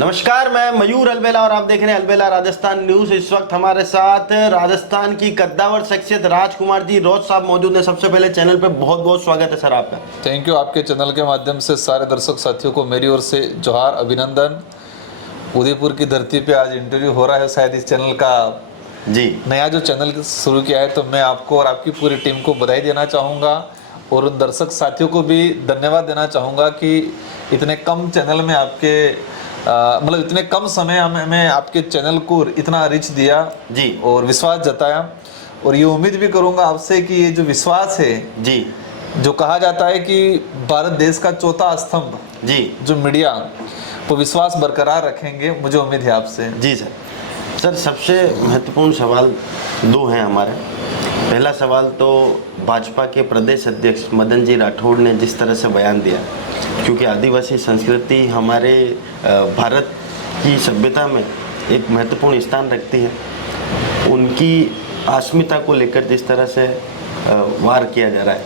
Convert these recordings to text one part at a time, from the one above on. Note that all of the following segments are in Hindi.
नमस्कार, मैं मयूर अलबेला और आप देख रहे हैं अलबेला राजस्थान न्यूज। इस वक्त हमारे साथ राजस्थान की कद्दावर शख्सियत राजकुमार जी रोज साहब मौजूद हैं। सबसे पहले चैनल पे बहुत बहुत स्वागत है सर आपका। Thank you. आपके चैनल के माध्यम से सारे दर्शक साथियों को मेरी ओर से जोहार, अभिनंदन। उदयपुर की धरती पे आज इंटरव्यू हो रहा है, शायद इस चैनल का जी नया जो चैनल शुरू किया है, तो मैं आपको और आपकी पूरी टीम को बधाई देना चाहूँगा और उन दर्शक साथियों को भी धन्यवाद देना चाहूँगा कि इतने कम चैनल में आपके मतलब इतने कम समय में आपके चैनल को इतना रिच दिया जी और विश्वास जताया। और ये उम्मीद भी करूँगा आपसे कि ये जो विश्वास है जी, जो कहा जाता है कि भारत देश का चौथा स्तंभ जी जो मीडिया, वो विश्वास बरकरार रखेंगे, मुझे उम्मीद है आपसे। जी सर, सबसे महत्वपूर्ण सवाल दो हैं हमारे। पहला सवाल तो भाजपा के प्रदेश अध्यक्ष मदन जी राठौड़ ने जिस तरह से बयान दिया, क्योंकि आदिवासी संस्कृति हमारे भारत की सभ्यता में एक महत्वपूर्ण स्थान रखती है, उनकी अस्मिता को लेकर जिस तरह से वार किया जा रहा है,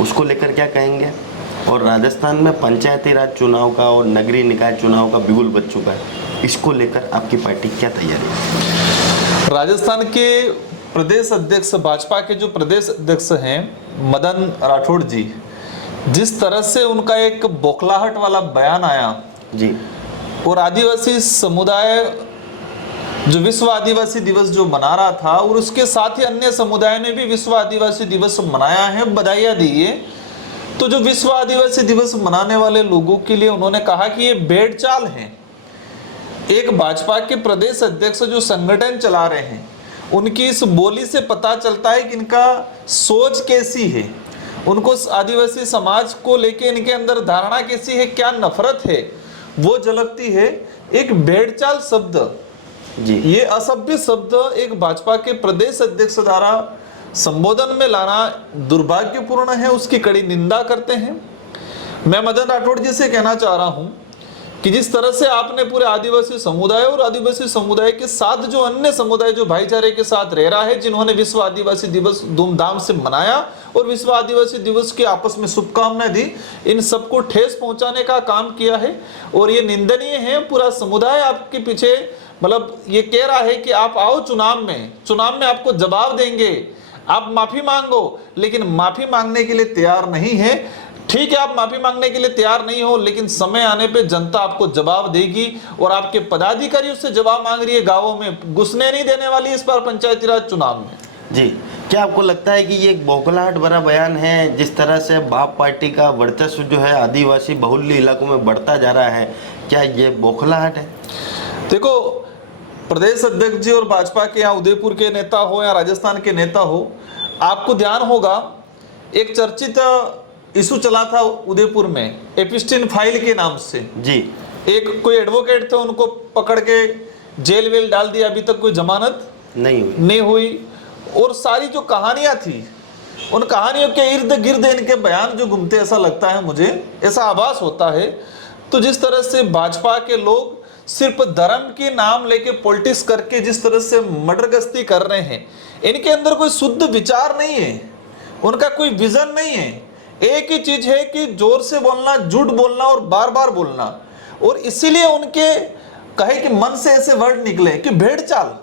उसको लेकर क्या कहेंगे? और राजस्थान में पंचायती राज चुनाव का और नगरीय निकाय चुनाव का बिगुल बज चुका है, इसको लेकर आपकी पार्टी क्या तैयारी है? राजस्थान के प्रदेश अध्यक्ष, भाजपा के जो प्रदेश अध्यक्ष हैं मदन राठौड़ जी, जिस तरह से उनका एक बौखलाहट वाला बयान आया जी, और आदिवासी समुदाय जो विश्व आदिवासी दिवस जो मना रहा था, और उसके साथ ही अन्य समुदाय ने भी विश्व आदिवासी दिवस मनाया है, बधाइयां दी है। तो जो विश्व आदिवासी दिवस मनाने वाले लोगों के लिए उन्होंने कहा कि ये भेड़ चाल है। एक भाजपा के प्रदेश अध्यक्ष जो संगठन चला रहे हैं, उनकी इस बोली से पता चलता है कि इनका सोच कैसी है, उनको आदिवासी समाज को लेके इनके अंदर धारणा कैसी है, क्या नफरत है, वो झलकती है। एक भेड़चाल शब्द जी, ये असभ्य शब्द एक भाजपा के प्रदेश अध्यक्ष द्वारा संबोधन में लाना दुर्भाग्यपूर्ण है, उसकी कड़ी निंदा करते हैं। मैं मदन राठौड़ जी से कहना चाह रहा हूं कि जिस तरह से आपने पूरे आदिवासी समुदाय और आदिवासी समुदाय के साथ जो अन्य समुदाय जो भाईचारे के साथ रह रहा है, जिन्होंने विश्व आदिवासी दिवस धूमधाम से मनाया और विश्व आदिवासी दिवस के आपस में शुभकामनाएं दी, इन सबको ठेस पहुंचाने का काम किया है। और ये निंदनीय है। पूरा समुदाय आपके पीछे मतलब ये कह रहा है कि आप आओ चुनाव में आपको जवाब देंगे, आप माफी मांगो, लेकिन माफी मांगने के लिए तैयार नहीं है। ठीक है, आप माफी मांगने के लिए तैयार नहीं हो, लेकिन समय आने पे जनता आपको जवाब देगी और आपके पदाधिकारी उससे जवाब मांग रही है। गांवों में घुसने नहीं देने वाली इस बार पंचायती राज चुनाव में। जी, क्या आपको लगता है कि ये एक बौखलाहट भरा बयान है? जिस तरह से बाप पार्टी का वर्चस्व जो है आदिवासी बहुल्य इलाकों में बढ़ता जा रहा है, क्या ये बौखलाहट है? देखो, प्रदेश अध्यक्ष जी और भाजपा के यहाँ उदयपुर के नेता हो या राजस्थान के नेता हो, आपको ध्यान होगा एक चर्चित इशू चला था उदयपुर में, एपिस्टीन फाइल के नाम से जी। एक कोई एडवोकेट थे, उनको पकड़ के जेल वेल डाल दिया, अभी तक कोई जमानत नहीं हुई। और सारी जो कहानियां थी, उन कहानियों के इर्द गिर्द इनके बयान जो घूमते, ऐसा लगता है मुझे, ऐसा आभास होता है। तो जिस तरह से भाजपा के लोग सिर्फ धर्म के नाम लेके पॉलिटिक्स करके जिस तरह से मर्डरगश्ती कर रहे हैं, इनके अंदर कोई शुद्ध विचार नहीं है, उनका कोई विजन नहीं है। एक ही चीज है कि जोर से बोलना, झूठ बोलना और बार बार बोलना। और इसीलिए उनके कहे कि मन से ऐसे वर्ड निकले कि भेड़ चाल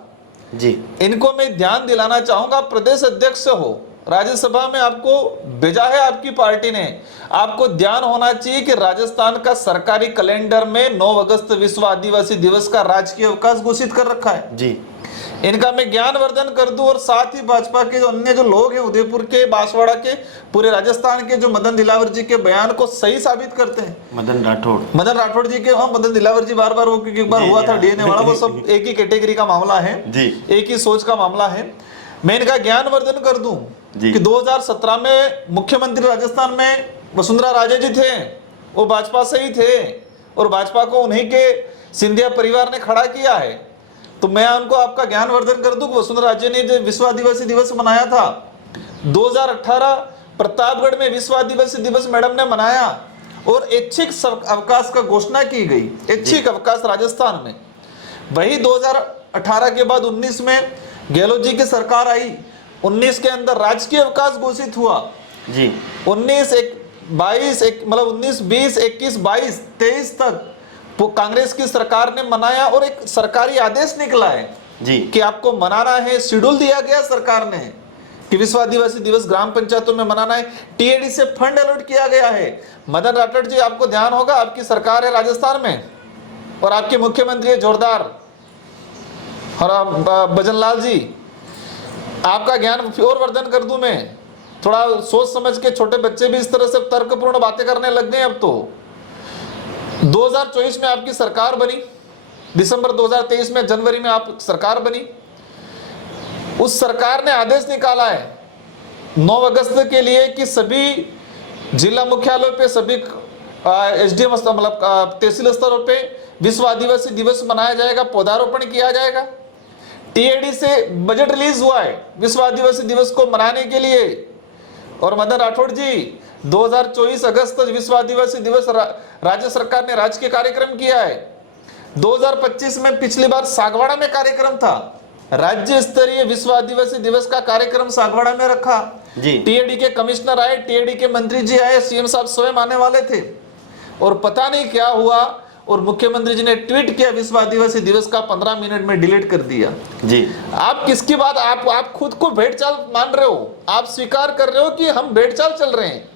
जी। इनको मैं ध्यान दिलाना चाहूंगा, प्रदेश अध्यक्ष हो, राज्यसभा में आपको भेजा है आपकी पार्टी ने, आपको ध्यान होना चाहिए कि राजस्थान का सरकारी कैलेंडर में 9 अगस्त विश्व आदिवासी दिवस का राजकीय अवकाश घोषित कर रखा है जी। इनका मैं ज्ञानवर्धन कर दूं और साथ ही भाजपा के जो अन्य जो लोग हैं उदयपुर के, बांसवाड़ा के, पूरे राजस्थान के, जो मदन दिलावर जी के बयान को सही साबित करते हैं। मदन राठौड़ जी के, हाँ, मदन दिलावर जी बार बार वो एक बार हुआ था डीएनए वाला, वो सब एक ही कैटेगरी का मामला है जी, एक ही सोच का मामला है। मैं इनका ज्ञानवर्धन कर दूं कि 2017 में मुख्यमंत्री राजस्थान में वसुंधरा राजे जी थे, वो भाजपा से ही थे और भाजपा को उन्हीं के सिंधिया परिवार ने खड़ा किया है। तो मैं उनको आपका ज्ञानवर्धन कर दूं कि वसुंधरा राजे ने जो विश्व आदिवासी दिवस मनाया था 2018 प्रतापगढ़ में, विश्व आदिवासी दिवस मैडम ने मनाया और ऐच्छिक अवकाश का घोषणा की गई, ऐच्छिक अवकाश राजस्थान में। वही 2018 के बाद 19 में गहलोत जी की सरकार आई, 19 के अंदर राजकीय अवकाश घोषित हुआ जी। 19, 22, मतलब 19, 20, 21, 22, 23 तक कांग्रेस की सरकार ने मनाया और एक सरकारी आदेश निकला है जी कि आपको मनाना है, शेड्यूल दिया गया सरकार ने कि विश्व आदिवासी दिवस ग्राम पंचायतों में मनाना है। टीएडी से फंड अलॉट किया गया है। मदन राठौड़ जी, आपको ध्यान होगा, आपकी सरकार है राजस्थान में और आपके मुख्यमंत्री है जोरदार, और भजनलाल जी, आपका ज्ञान और वर्धन कर दूं मैं, थोड़ा सोच समझ के। छोटे बच्चे भी इस तरह से तर्कपूर्ण बातें करने लग गए अब तो। 2024 में आपकी सरकार बनी, दिसंबर 2023 में, जनवरी में आप सरकार बनी। उस सरकार ने आदेश निकाला है 9 अगस्त के लिए कि सभी जिला मुख्यालयों पे, सभी एसडीएम मतलब तहसील स्तरों पे विश्व आदिवासी दिवस मनाया जाएगा, पौधारोपण किया जाएगा। टीएडी से बजट रिलीज हुआ है विश्व आदिवासी दिवस को मनाने के लिए। और मदन राठौड़ जी, 2024 अगस्त विश्व आदिवासी दिवस राज्य सरकार ने राजकीय कार्यक्रम किया है। 2025 में पिछली बार सागवाड़ा में कार्यक्रम था, राज्य स्तरीय विश्व आदिवासी दिवस का कार्यक्रम सागवाड़ा में रखा जी। टीएडी के कमिश्नर आए, टीएडी के मंत्री जी आए, सीएम साहब स्वयं आने वाले थे और पता नहीं क्या हुआ और मुख्यमंत्री जी ने ट्वीट किया विश्व आदिवासी दिवस का 15 मिनट में डिलीट कर दिया। जी, आप किसकी बात, आप खुद को भेड़चाल मान रहे हो, आप स्वीकार कर रहे हो कि हम भेड़चाल चल रहे हैं।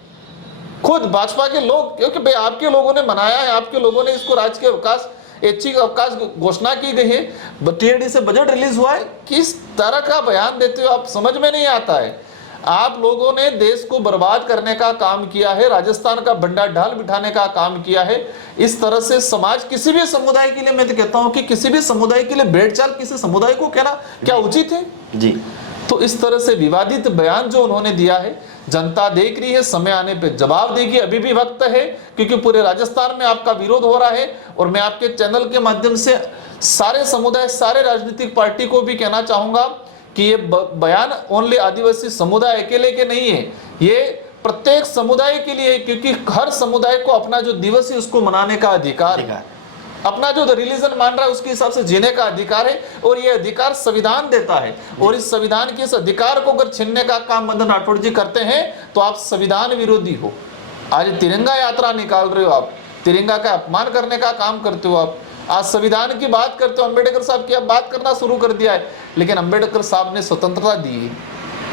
खुद भाजपा के लोग, क्योंकि भाई आपके लोगों ने मनाया है, आपके लोगों ने इसको राजकीय अवकाश, ऐच्छिक अवकाश घोषणा की गई है, टीएडी से बजट रिलीज हुआ है। किस तरह का बयान देते हो आप, समझ में नहीं आता है। आप लोगों ने देश को बर्बाद करने का काम किया है, राजस्थान का भंडार ढाल बिठाने का काम किया है। इस तरह से समाज, किसी भी समुदाय के लिए, मैं तो कहता हूं कि किसी भी समुदाय के लिए भेड़चाल किसी समुदाय को कहना क्या उचित है जी। तो इस तरह से विवादित बयान जो उन्होंने दिया है, जनता देख रही है, समय आने पे जवाब देगी। अभी भी वक्त है, क्योंकि पूरे राजस्थान में आपका विरोध हो रहा है। और मैं आपके चैनल के माध्यम से सारे समुदाय, सारे राजनीतिक पार्टी को भी कहना चाहूंगा कि ये बयान ओनली आदिवासी समुदाय अकेले के नहीं है, ये प्रत्येक समुदाय के लिए, क्योंकि हर समुदाय को अपना जो दिवस है उसको मनाने का अधिकार है, अपना जो रिलीजन मान रहा है उसके हिसाब से जीने का अधिकार है। और ये अधिकार संविधान देता है। और इस संविधान के इस अधिकार को अगर छीनने का काम मदन राठौड़ जी करते हैं तो आप संविधान विरोधी हो। आज तिरंगा यात्रा निकाल रहे हो, आप तिरंगा का अपमान करने का काम करते हो। आप आज संविधान की बात करते हो, अम्बेडकर साहब की आप बात करना शुरू कर दिया है। लेकिन अम्बेडकर साहब ने स्वतंत्रता दी है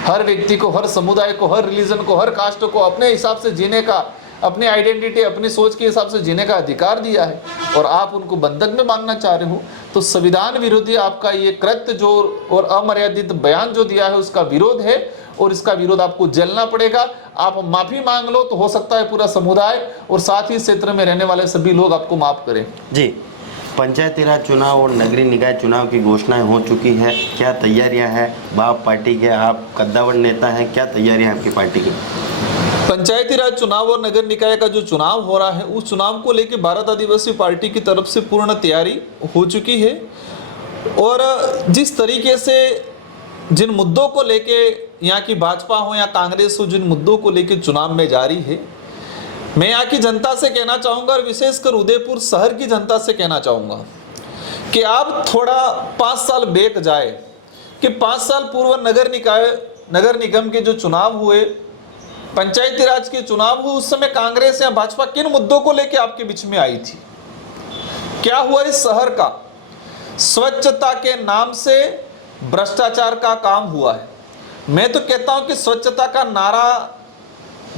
हर व्यक्ति को, हर समुदाय को, हर रिलीजन को, हर कास्ट को अपने हिसाब से जीने का, अपनी आइडेंटिटी, अपनी सोच के हिसाब से जीने का अधिकार दिया है। और आप उनको बंधक में बांधना चाह रहे हो, तो संविधान विरोधी आपका ये कृत्य जो और अमर्यादित बयान जो दिया है उसका विरोध है। और इसका विरोध आपको झेलना पड़ेगा। आप माफी मांग लो तो हो सकता है पूरा समुदाय और साथ ही क्षेत्र में रहने वाले सभी लोग आपको माफ करें जी। पंचायती राज चुनाव और नगरीय निकाय चुनाव की घोषणाएं हो चुकी है, क्या तैयारियां हैं बाप पार्टी के? आप कद्दावर नेता हैं, क्या तैयारियां आपकी पार्टी की? पंचायती राज चुनाव और नगर निकाय का जो चुनाव हो रहा है, उस चुनाव को लेकर भारत आदिवासी पार्टी की तरफ से पूर्ण तैयारी हो चुकी है। और जिस तरीके से जिन मुद्दों को लेके यहाँ की भाजपा हो या कांग्रेस हो, जिन मुद्दों को लेके चुनाव में जारी है, मैं यहाँ की जनता से कहना चाहूँगा और विशेषकर उदयपुर शहर की जनता से कहना चाहूँगा कि आप थोड़ा 5 साल बैक जाए कि 5 साल पूर्व नगर निगम के जो चुनाव हुए, पंचायती राज के चुनाव हुए, उस समय कांग्रेस या भाजपा किन मुद्दों को लेकर आपके बीच में आई थी? क्या हुआ इस शहर का? स्वच्छता के नाम से भ्रष्टाचार का काम हुआ है। मैं तो कहता हूं कि स्वच्छता का नारा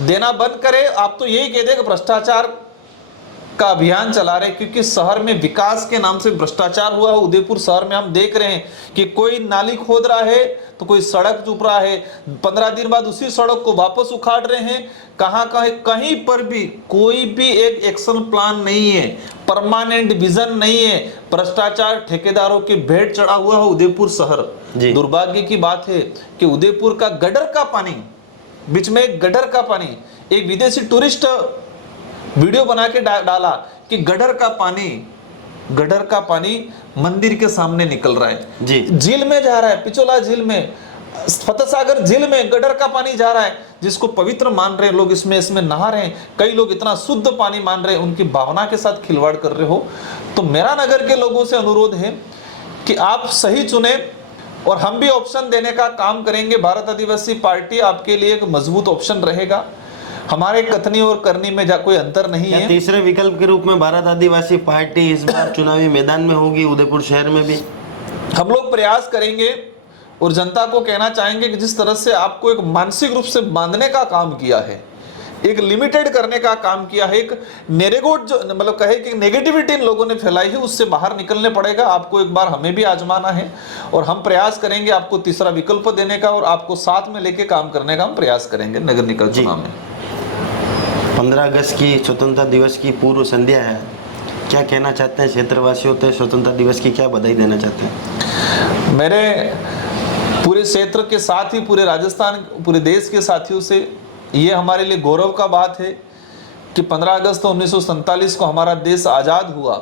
देना बंद करे, आप तो यही कह दे कि भ्रष्टाचार का अभियान चला रहे, क्योंकि शहर में विकास के नाम से भ्रष्टाचार हुआ है। उदयपुर शहर में हम देख रहे हैं कि कोई नाली खोद रहा है तो कोई सड़क चुप रहा है, 15 दिन बाद उसी सड़क को वापस उखाड़ रहे हैं। कहीं पर भी कोई भी एक एक्शन प्लान नहीं है, परमानेंट विजन नहीं है। भ्रष्टाचार, ठेकेदारों के भेंट चढ़ा हुआ है उदयपुर शहर। दुर्भाग्य की बात है कि उदयपुर का गटर का पानी, बीच में एक गटर का पानी, एक विदेशी टूरिस्ट वीडियो बना के डाला कि गटर का पानी मंदिर के सामने निकल रहा है जी, झील में जा रहा है, पिछोला झील में, फतेह सागर झील में गटर का पानी जा रहा है, जिसको पवित्र मान रहे हैं लोग, इसमें नहा रहे हैं। कई लोग इतना शुद्ध पानी मान रहे हैं, उनकी भावना के साथ खिलवाड़ कर रहे हो। तो मेरा नगर के लोगों से अनुरोध है कि आप सही चुने और हम भी ऑप्शन देने का काम करेंगे। भारत आदिवासी पार्टी आपके लिए एक मजबूत ऑप्शन रहेगा। हमारे कथनी और करनी में कोई अंतर नहीं क्या है। तीसरे विकल्प के रूप में भारत आदिवासी पार्टी इस बार चुनावी मैदान में होगी उदयपुर शहर में भी? हम लोग प्रयास करेंगे और जनता को कहना चाहेंगे कि जिस तरह से आपको एक मानसिक रूप से बांधने का काम किया है, एक लिमिटेड करने का काम किया है, एक नेरेगोट जो मतलब कहे कि नेगेटिविटी इन लोगों ने फैलाई है, उससे बाहर निकलने पड़ेगा। आपको एक बार हमें भी आजमाना है और हम प्रयास करेंगे आपको तीसरा विकल्प देने का और आपको साथ में लेके काम करने का हम प्रयास करेंगे नगर निगम चुनाव में। 15 अगस्त की स्वतंत्रता दिवस की पूर्व संध्या है, क्या कहना चाहते हैं क्षेत्रवासियों को? स्वतंत्रता दिवस की क्या बधाई देना चाहते हैं? मेरे पूरे क्षेत्र के साथ ही पूरे राजस्थान, पूरे देश के साथियों से ये हमारे लिए गौरव का बात है कि 15 अगस्त 1947 को हमारा देश आज़ाद हुआ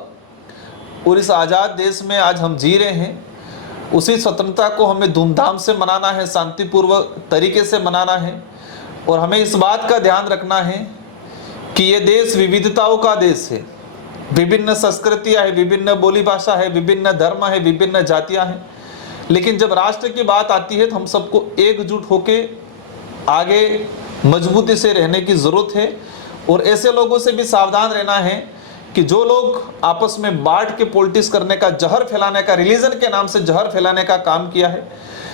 और इस आज़ाद देश में आज हम जी रहे हैं। उसी स्वतंत्रता को हमें धूमधाम से मनाना है, शांतिपूर्वक तरीके से मनाना है और हमें इस बात का ध्यान रखना है कि ये देश विविधताओं का देश है। विभिन्न संस्कृतियाँ है, विभिन्न बोली भाषा है, विभिन्न धर्म है, विभिन्न जातियाँ हैं, लेकिन जब राष्ट्र की बात आती है तो हम सबको एकजुट होके आगे मजबूती से रहने की ज़रूरत है। और ऐसे लोगों से भी सावधान रहना है कि जो लोग आपस में बांट के पॉलिटिक्स करने का, जहर फैलाने का, रिलीजन के नाम से जहर फैलाने का काम किया है।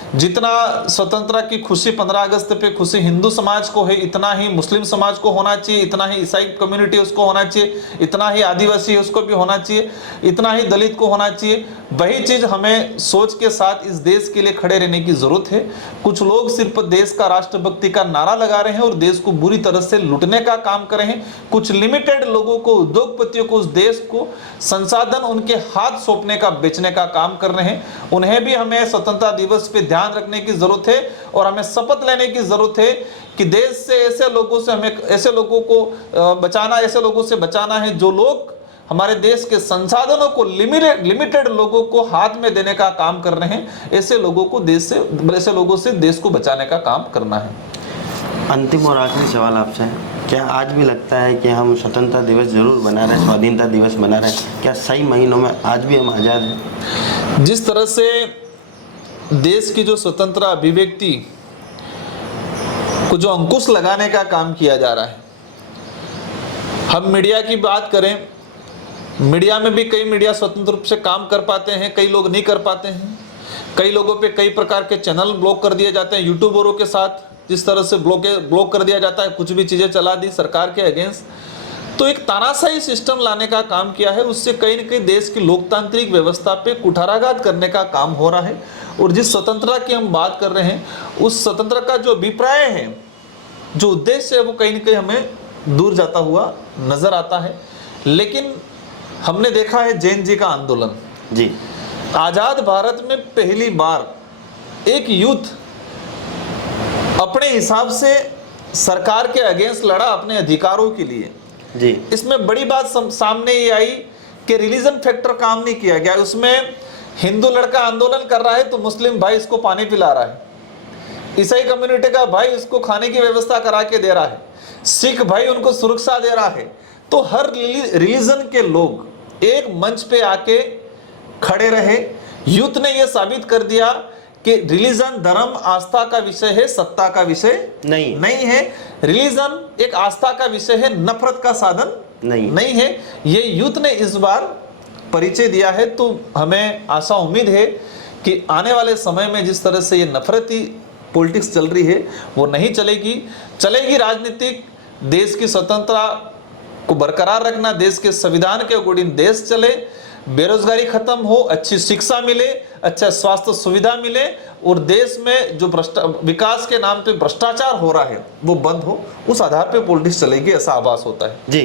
जितना स्वतंत्रता की खुशी 15 अगस्त पे खुशी हिंदू समाज को है, इतना ही मुस्लिम समाज को होना चाहिए, इतना ही ईसाई कम्युनिटी उसको होना चाहिए, इतना ही आदिवासी है उसको भी होना चाहिए, इतना ही दलित को होना चाहिए। वही चीज़ हमें सोच के साथ इस देश के लिए खड़े रहने की ज़रूरत है। कुछ लोग सिर्फ देश का राष्ट्रभक्ति का नारा लगा रहे हैं और देश को बुरी तरह से लूटने का काम कर रहे हैं। कुछ लिमिटेड लोगों को, उद्योगपतियों को, उस देश को संसाधन उनके हाथ सौंपने का, बेचने का काम कर रहे हैं। उन्हें भी हमें स्वतंत्रता दिवस पे ध्यान रखने की जरूरत है और हमें शपथ लेने की जरूरत है कि देश से ऐसे लोगों से हमें, ऐसे लोगों को बचाना, ऐसे लोगों से बचाना है जो लोग हमारे देश के संसाधनों को लिमिटेड लोगों को हाथ में देने का काम कर रहे हैं। ऐसे लोगों को ऐसे लोगों से देश को बचाने का काम करना है। अंतिम और आखिरी सवाल आपसे है, क्या आज भी लगता है कि हम स्वतंत्रता दिवस जरूर मना रहे हैं, स्वाधीनता दिवस मना रहे हैं? क्या सही महीनों में आज भी हम आज़ाद हैं? जिस तरह से देश की जो स्वतंत्रता अभिव्यक्ति को जो अंकुश लगाने का काम किया जा रहा है, हम मीडिया की बात करें, मीडिया में भी कई मीडिया स्वतंत्र रूप से काम कर पाते हैं, कई लोग नहीं कर पाते हैं। कई लोगों पे कई प्रकार के चैनल ब्लॉक कर दिए जाते हैं। यूट्यूबरों के साथ जिस तरह से ब्लॉक कर दिया जाता है, कुछ भी चीज़ें चला दी सरकार के अगेंस्ट, तो एक तानाशाही सिस्टम लाने का काम किया है। उससे कहीं न कहीं देश की लोकतांत्रिक व्यवस्था पे कुठाराघात करने का काम हो रहा है। और जिस स्वतंत्रता की हम बात कर रहे हैं, उस स्वतंत्रता का जो अभिप्राय है, जो उद्देश्य है, वो कहीं न कहीं हमें दूर जाता हुआ नजर आता है। लेकिन हमने देखा है जैन जी का आंदोलन जी, आजाद भारत में पहली बार एक यूथ अपने हिसाब से सरकार के अगेंस्ट लड़ा, अपने अधिकारों के लिए जी। इसमें बड़ी बात सामने ये आई कि रिलीजन फैक्टर काम नहीं किया गया। उसमें हिंदू लड़का आंदोलन कर रहा है तो मुस्लिम भाई इसको पानी पिला रहा है, ईसाई कम्युनिटी का भाई इसको खाने की व्यवस्था करा के दे रहा है, सिख भाई उनको सुरक्षा दे रहा है। तो हर रिलीजन के लोग एक मंच पे आके खड़े रहे। यूथ ने यह साबित कर दिया कि रिलीजन धर्म आस्था का विषय है, सत्ता का विषय नहीं है। रिलीजन एक आस्था का विषय है, नफरत का साधन नहीं है। ये यूथ ने इस बार परिचय दिया है। तो हमें आशा उम्मीद है कि आने वाले समय में जिस तरह से ये नफरती पॉलिटिक्स चल रही है वो नहीं चलेगी। राजनीतिक देश की स्वतंत्रता को बरकरार रखना, देश के संविधान के अकॉर्डिंग देश चले, बेरोजगारी खत्म हो, अच्छी शिक्षा मिले, अच्छा स्वास्थ्य सुविधा मिले और देश में जो विकास के नाम पे भ्रष्टाचार हो रहा है वो बंद हो। उस आधार पे पॉलिटिक्स चलेगी, ऐसा आभास होता है। जी,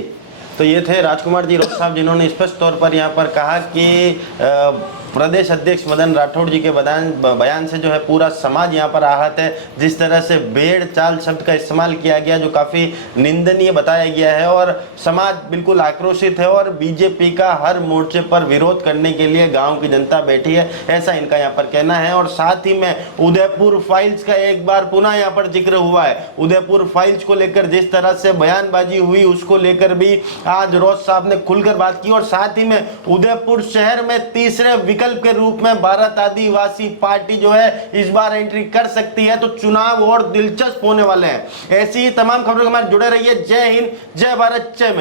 तो ये थे राजकुमार जी रोज साहब, जिन्होंने स्पष्ट तौर पर यहाँ पर कहा कि प्रदेश अध्यक्ष मदन राठौड़ जी के बयान से जो है पूरा समाज यहाँ पर आहत है। जिस तरह से भेड़ चाल शब्द का इस्तेमाल किया गया जो काफ़ी निंदनीय बताया गया है और समाज बिल्कुल आक्रोशित है और बीजेपी का हर मोर्चे पर विरोध करने के लिए गांव की जनता बैठी है, ऐसा इनका यहाँ पर कहना है। और साथ ही में उदयपुर फाइल्स का एक बार पुनः यहाँ पर जिक्र हुआ है। उदयपुर फाइल्स को लेकर जिस तरह से बयानबाजी हुई उसको लेकर भी आज रोज साहब ने खुलकर बात की और साथ ही में उदयपुर शहर में तीसरे विकल्प के रूप में भारत आदिवासी पार्टी जो है इस बार एंट्री कर सकती है। तो चुनाव और दिलचस्प होने वाले हैं। ऐसी ही तमाम खबरों के हमारे जुड़े रहिए। जय हिंद, जय भारत, जय में।